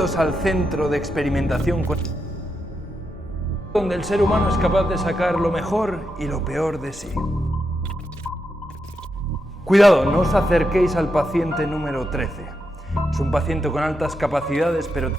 Bienvenidos al centro de experimentación donde el ser humano es capaz de sacar lo mejor y lo peor de sí. Cuidado, no os acerquéis al paciente número 13. Es un paciente con altas capacidades, pero